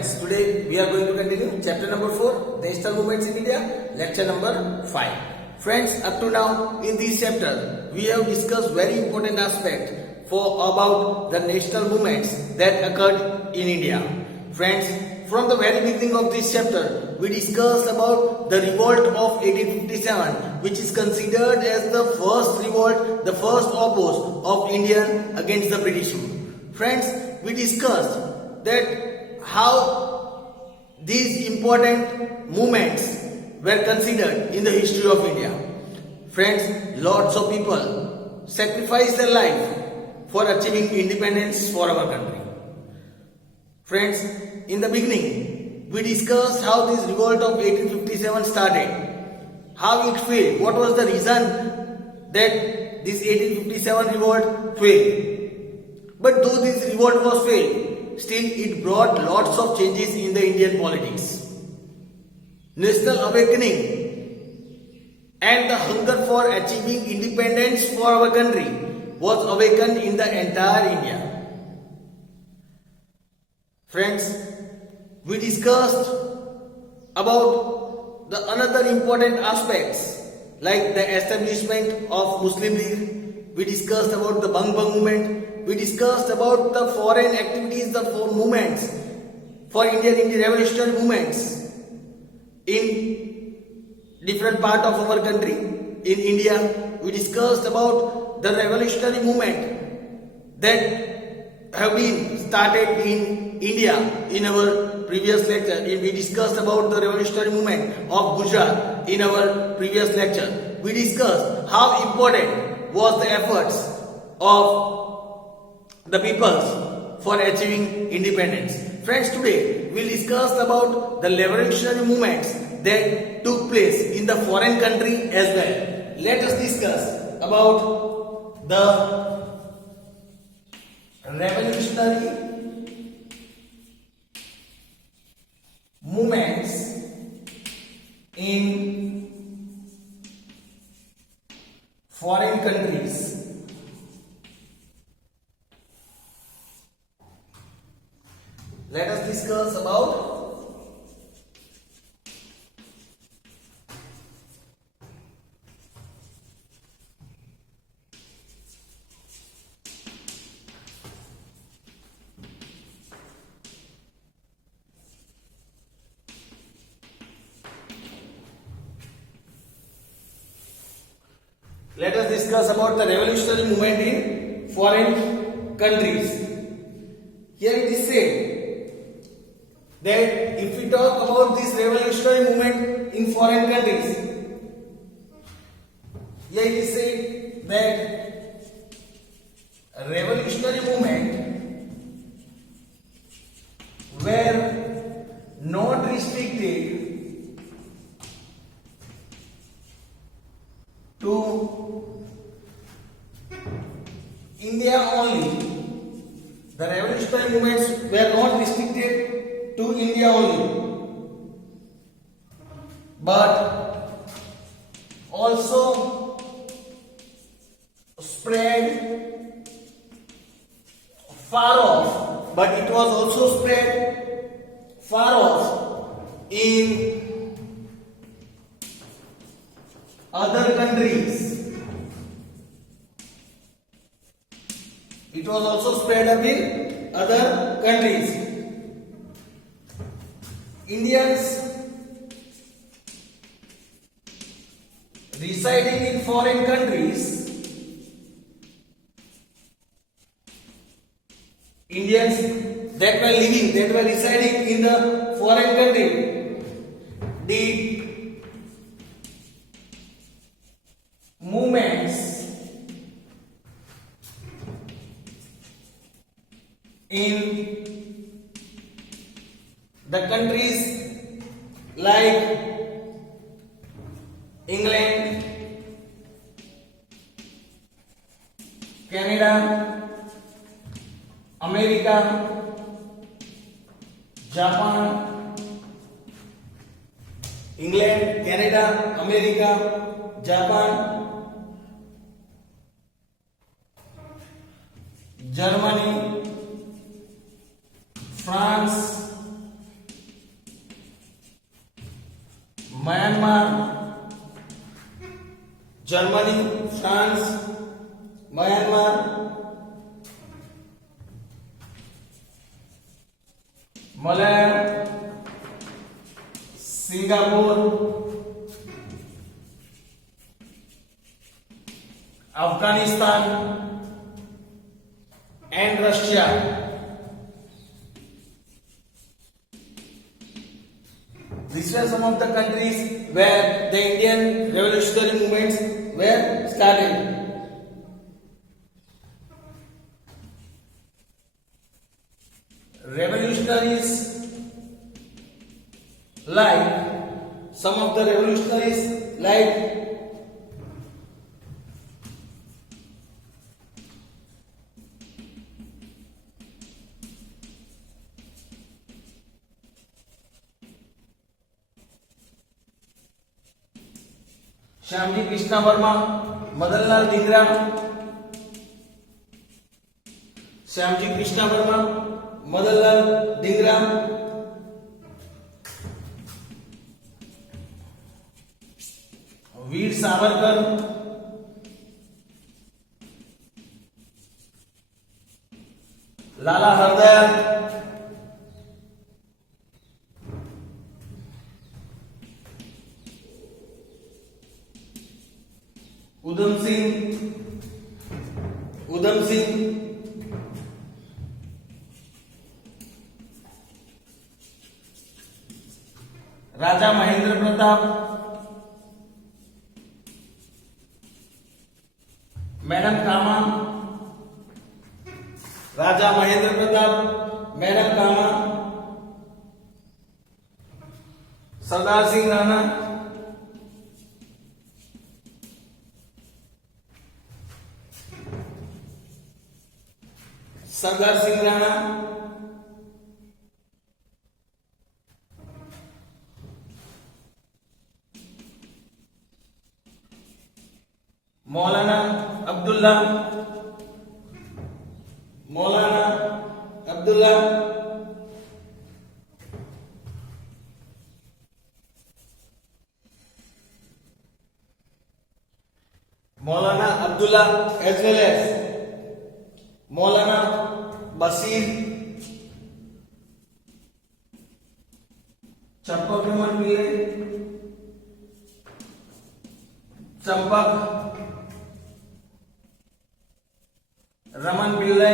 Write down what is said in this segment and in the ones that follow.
friends, today we are going to continue chapter number 4, National Movements in India, lecture number 5. Friends, up to now in this chapter, we have discussed very important aspect about the national movements that occurred in India. Friends, from the very beginning of this chapter, we discussed about the revolt of 1857, which is considered as the first revolt, the first oppose of Indian against the British rule. Friends, we discussed that how these important movements were considered in the history of India. Friends, lots of people sacrificed their life for achieving independence for our country. Friends, in the beginning, we discussed how this revolt of 1857 started, how it failed, what was the reason that this 1857 revolt failed. But though this revolt was failed, still it brought lots of changes in the Indian politics. National awakening and the hunger for achieving independence for our country was awakened in the entire India. Friends, we discussed about the another important aspects like the establishment of Muslim League. We discussed about the Bang Bang movement. We discussed about the foreign activities, the movements for Indian revolutionary movements in different part of our country. In India, we discussed about the revolutionary movement that have been started in India in our previous lecture. We discussed about the revolutionary movement of Gujarat in our previous lecture. We discussed how important was the efforts of the peoples for achieving independence. Friends, today we will discuss about the revolutionary movements that took place in the foreign country as well. Let us discuss about the revolutionary movements in foreign countries. Let us discuss about the revolutionary movement in foreign countries. Here it is said that if we talk about this revolutionary movement in foreign countries, here it is said that revolutionary movement were not restricted to India only. The revolutionary movements were not restricted to India only, but also spread far off, but it was also spread far off in other countries. It was also spread up in other countries. Indians residing in foreign countries, Indians that were residing in the foreign country did movements in the countries like England, Canada, America, Japan, England, Canada, America, Japan, Germany, France, Myanmar, Germany, France, Myanmar, Malaya, Singapore, Afghanistan, and Russia. These were some of the countries where the Indian revolutionary movements were started. Revolutionaries like some of the revolutionaries like Shyamji Krishna Varma, Madanlal Dhingra, Shyamji Krishna Varma, Madanlal Dhingra, Veer Savarkar, Lala Hardayal, Udham Singh, Raja Mahendra Pratap, madam Cama, Raja Mahendra Pratap, madam Cama, Sardar Singh Rana, Sardar Singh Rana, Maulana Abdullah, Maulana Abdullah, Maulana Abdullah as well as Maulana Bashir, Champak Raman Pillai, Champak Raman Pillai,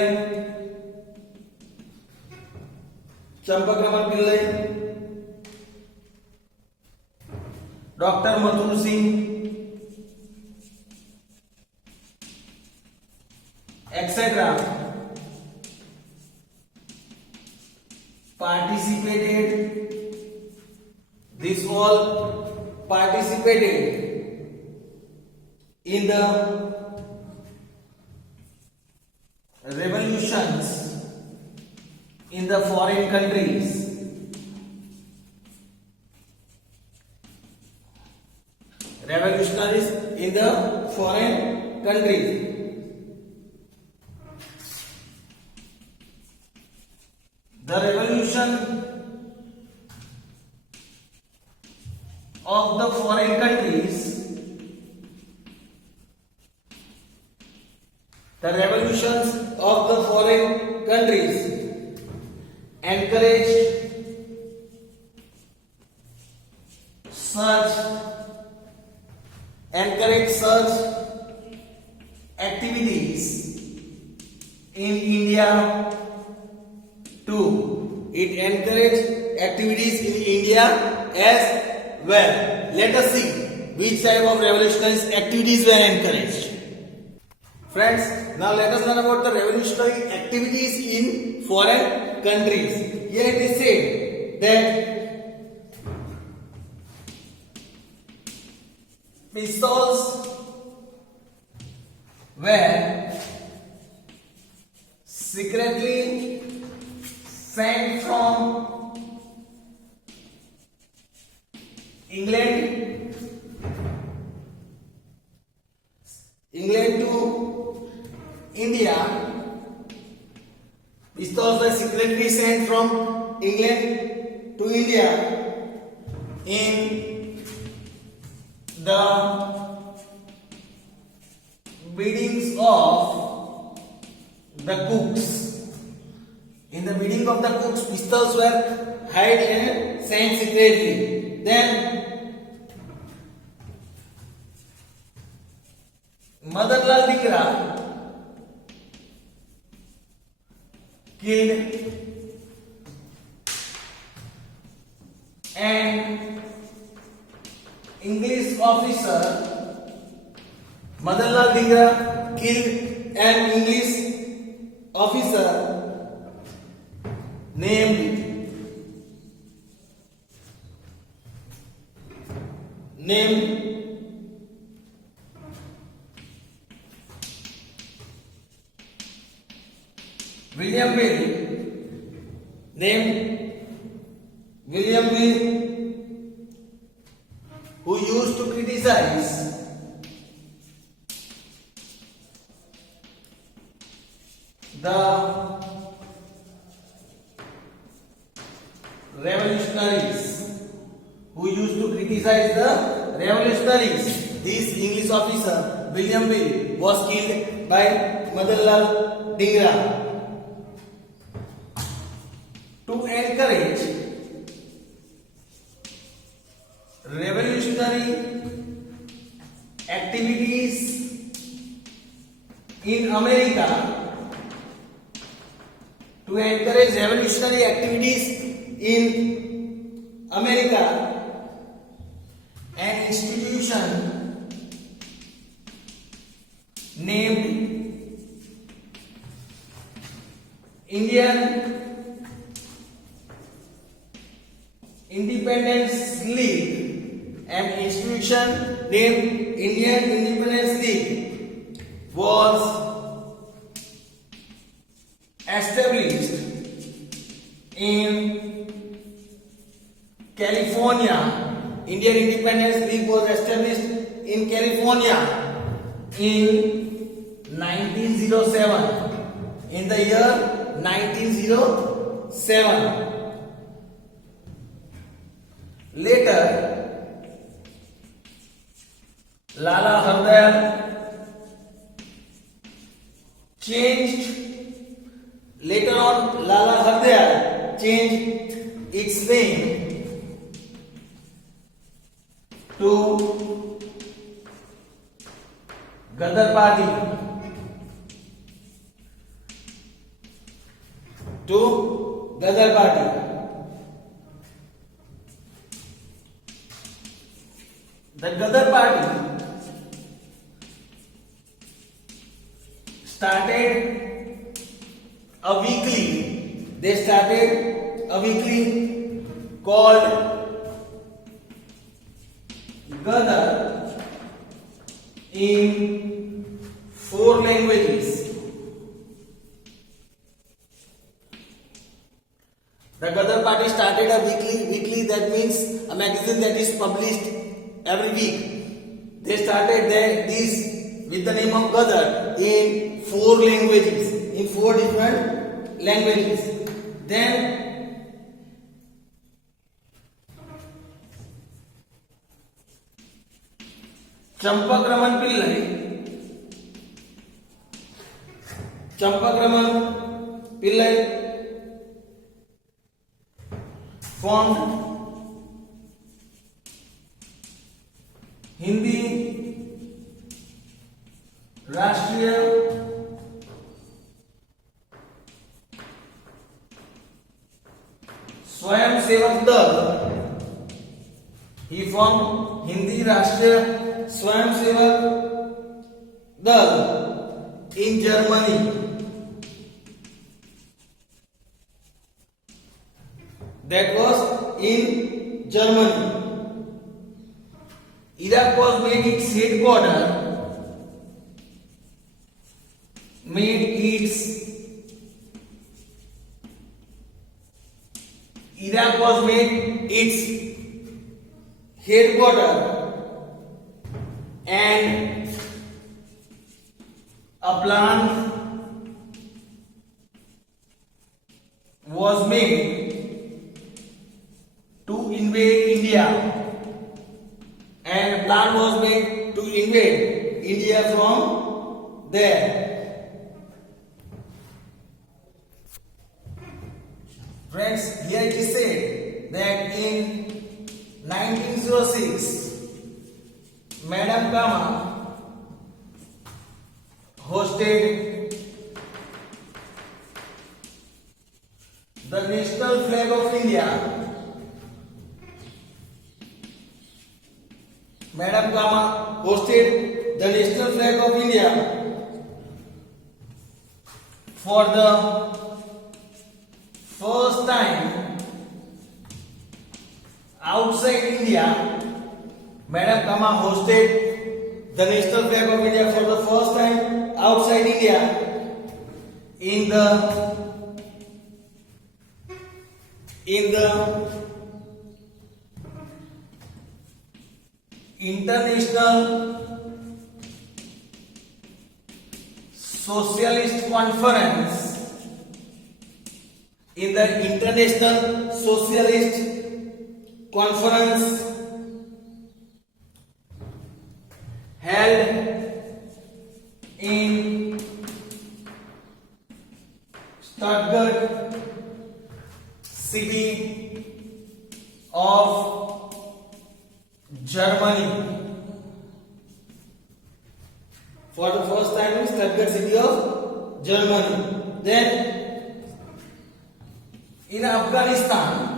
Champak Raman Pillai, doctor Mathur Singh, etc. participated, this all participated in the revolutions in the foreign countries. Revolutionaries in the foreign countries. The revolution of the foreign countries, the revolutions of the foreign countries encouraged such activities in India too. It encouraged activities in India as well. Let us see which type of revolutionary activities were encouraged. Friends, now let us learn about the revolutionary activities in foreign countries. Here it is said that pistols were secretly sent from England to India. Pistols were secretly sent from England to India in the biddings of the cooks. In the bidding of the cooks, pistols were hid and sent secretly. Then Madanlal Dhingra killed an English officer. Madanlal Dhingra killed an English officer named William Will, who used to criticize the revolutionaries. This English officer, William Will, was killed by Madanlal Dhingra. To encourage revolutionary activities in America, an institution named Indian Independence League, was established in California. Indian Independence League was established in California in 1907. In the year 1907. Later, Lala Hardayal changed its name to Ghadar Party. The Ghadar Party started a weekly called Ghadar in 4 languages. The Ghadar Party started a weekly, that means a magazine that is published every week. They started this with the name of Ghadar in 4 languages, in 4 different languages. Then Champakraman Pillai formed Hindi Rashtriya Swayamsevak Dal. He formed Hindi Rashtriya Swayamsevak Dal in Germany. That was in Germany. Iraq was made its headquarters. Iraq was made its headquarters, and a plan was made to invade India, and plan was made to invade India from there. Friends, here it is said that in 1906, Madam Kama hosted the national flag of India. Madam Kama hosted the national flag of India for the first time outside India. Madam Kama hosted the national flag of India for the first time outside India in the International Socialist Conference, in the International Socialist Conference held in Stuttgart city of Germany. For the first time in Stuttgart city of Germany. Then in Afghanistan,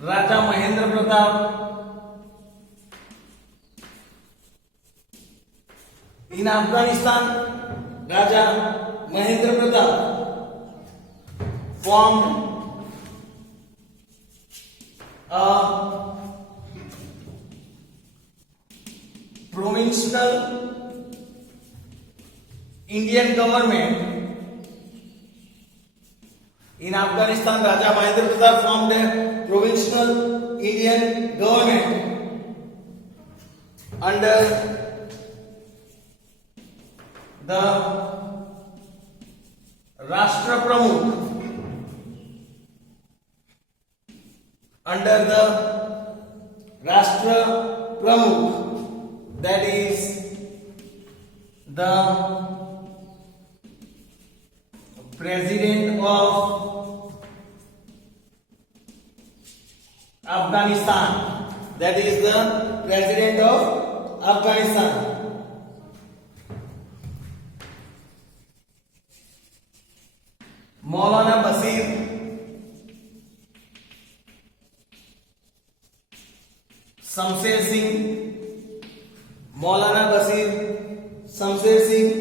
Raja Mahendra Pratap Raja Mahendra Pratap formed a provincial Indian government. In Afghanistan, Raja Mahendra Pratap formed a provincial Indian government under the Rashtra Pramukh. Under the Rashtra Pramukh, that is the President of Afghanistan. That is the President of Afghanistan. Maulana Basir Shamsher Singh, Maulana Basir Shamsher Singh,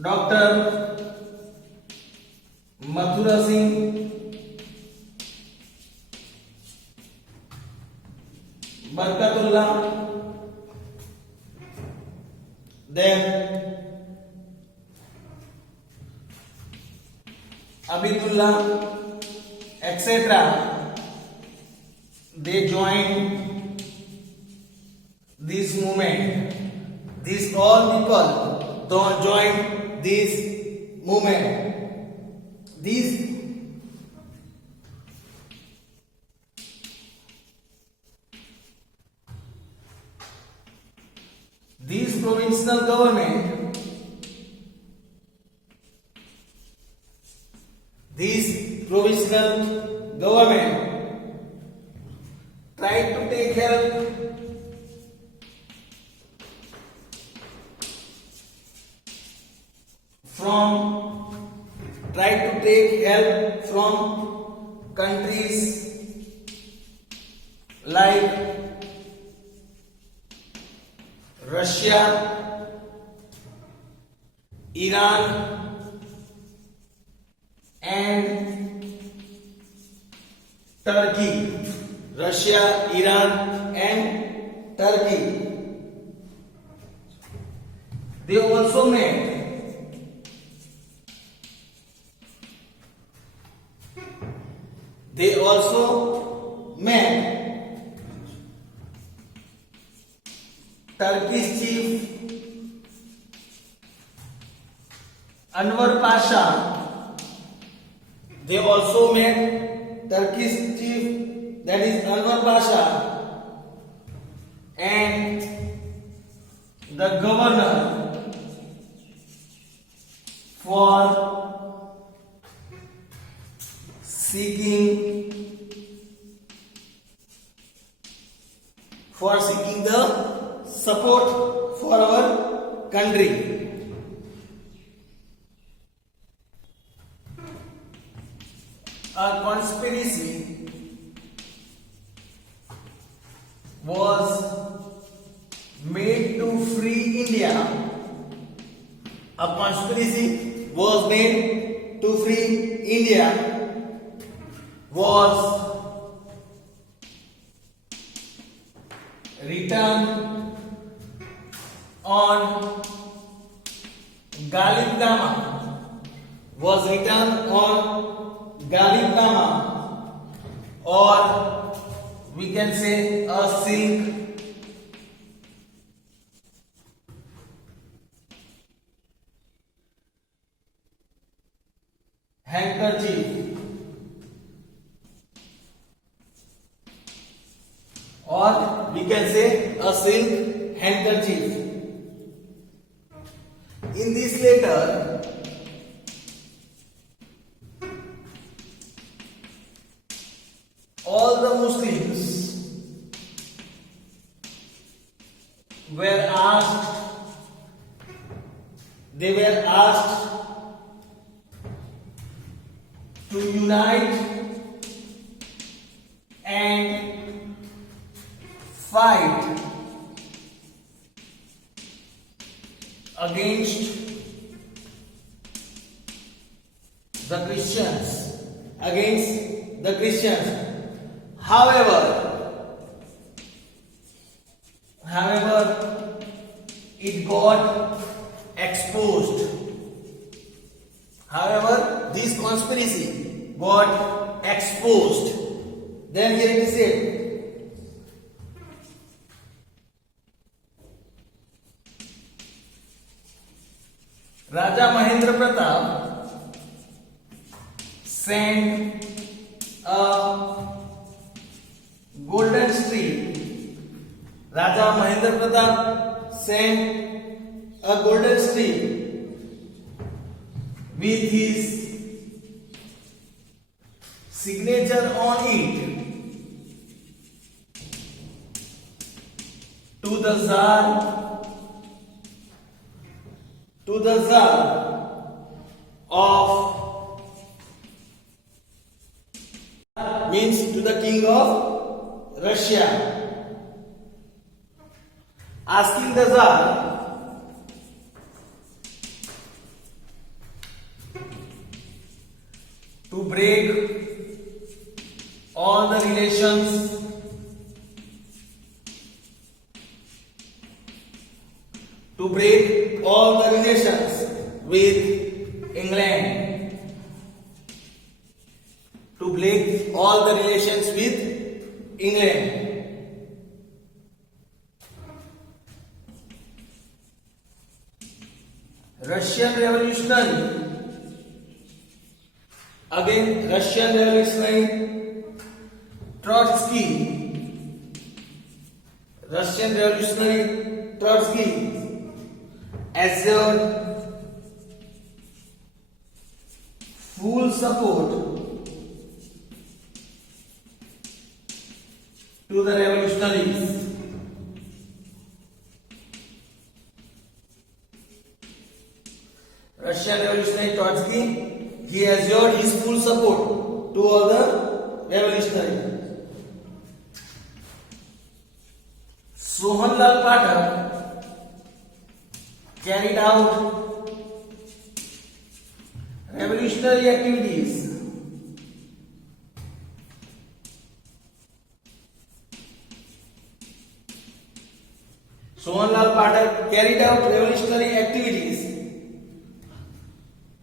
Dr. Mathura Singh, Barkatullah, then Abidullah, etc. They joined this movement. These all people don't join this movement. These provincial government, tried to take help from countries like Russia, Iran, and Turkey. Russia, Iran, and Turkey. They also met Turkish chief Anwar Pasha They also met Turkish chief, that is Anwar Pasha, and the governor for seeking the support for our country. A conspiracy was made to free India. A conspiracy was made to free India was written on Galipnama, or we can say a silk handkerchief, or we can say a silk handkerchief. In this letter, all the Muslims were asked to unite and fight against the Christians. However, it got exposed. This conspiracy got exposed. Then here it is said, Raja Mahendra Pratap sent a golden street. Raja Mahendra Pratap sent a golden street with his signature on it to the Tsar of, means to the king of Russia, asking the Tsar to break all the relations with England, to break all the relations with England. Russian revolutionary Trotsky assured full support to the revolutionaries. Russian revolutionary Trotsky, he assured his full support to all the revolutionaries. Sohanlal Pathak carried out revolutionary activities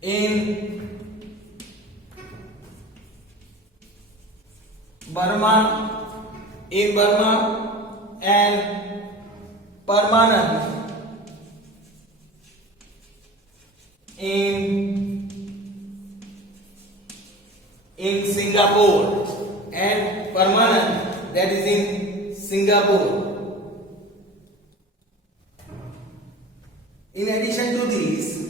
in Burma and Permanent in Singapore, and Permanent, that is in Singapore. In addition to this,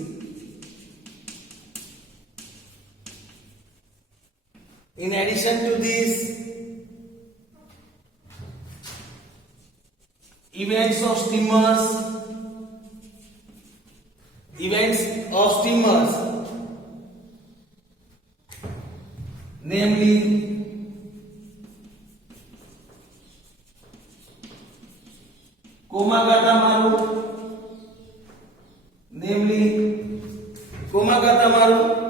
events of steamers, namely Komagata-maru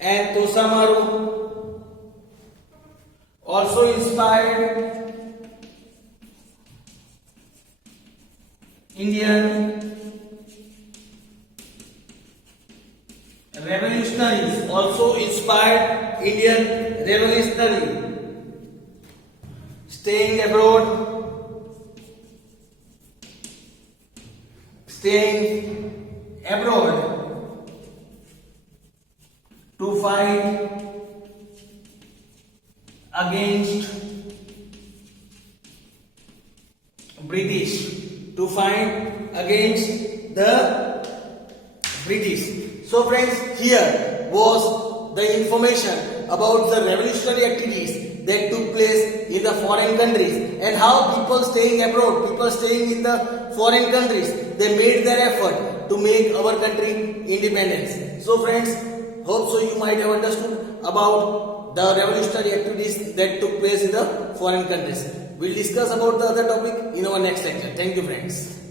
and Tosamaru also inspired Indian revolutionaries, staying abroad to fight against the British. So friends, here was the information about the revolutionary activities that took place in the foreign countries and how people staying abroad, people staying in the foreign countries, they made their effort to make our country independence. So friends, hope so you might have understood about the revolutionary activities that took place in the foreign countries. We'll discuss about the other topic in our next lecture. Thank you friends.